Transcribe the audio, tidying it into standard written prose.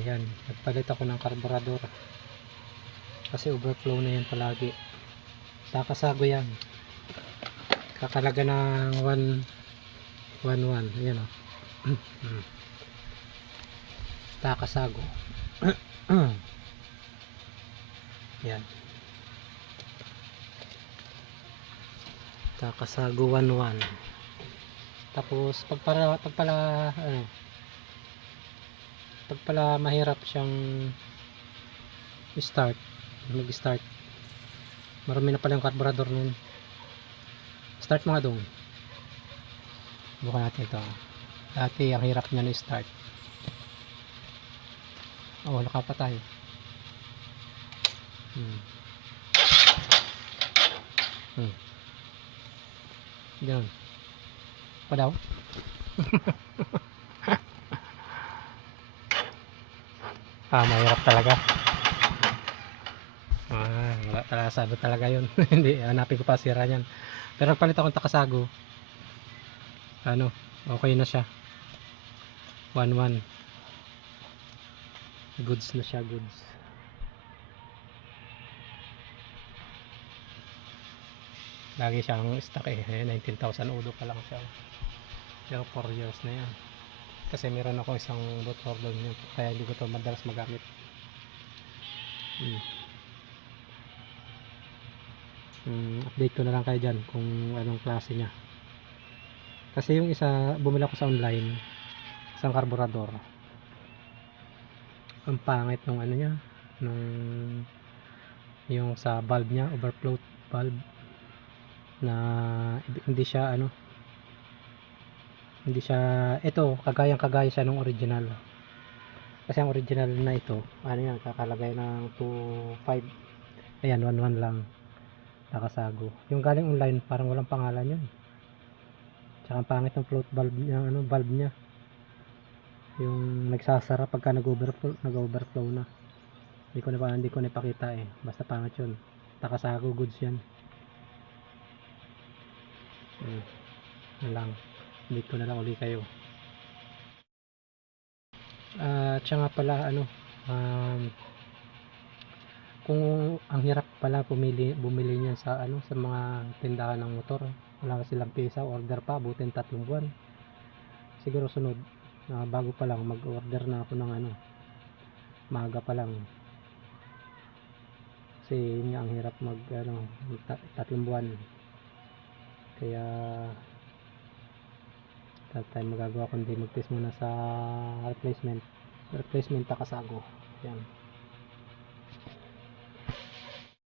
Ayan, nagpalit ako ng karburador kasi overflow na yan palagi. Takasago yan, kakalaga ng 111. Ayan o. Takasago. Yan, Takasago 11. Tapos pagpala mahirap siyang mag-start, marami na pala yung carburetor nun. Start mo nga dong, bukan natin ito. Dati ang hirap niya na start. Wala ka pa tayo. Diyan pa daw. Mahirap talaga. Wala talaga, sabi talaga yun. Hindi, hanapin ko pa sira niyan. Pero nagpalit akong takasago, okay na siya. 11 goods na siya, goods. Lagi siyang stock 19,000 udo pa lang siya. Pero 4 years na yan. Kasi meron ako isang motor doon yun, kaya hindi ko ito madalas magamit. Update ko na lang kayo dyan kung anong klase nya. Kasi yung isa, bumili ako sa online, isang karburador, ang pangit nung nya, yung sa valve nya, overflow valve, na hindi siya kagaya siya nung original. Kasi ang original na ito, yan, kakalagay ng 2.5. Ayan, 1.1 lang, Takasago. Yung galing online, parang walang pangalan yun. Tsaka ang pangit ng float valve niya, valve niya, yung nagsasara pagka nag-overflow na. Hindi ko na ipakita basta pangit yun. Takasago goods yan. Yan lang, update ko na lang ulit kayo. Siya nga pala, kung ang hirap pala bumili niyan sa sa mga tindahan ng motor, wala silang pisa, order pa, abutin 3 buwan. Siguro sunod, bago pa lang mag-order na ako ng maaga pa lang, kasi yun nga, ang hirap 3 buwan. Kaya tayo magagawa kundi mag-test muna sa replacement Takasago. Yan.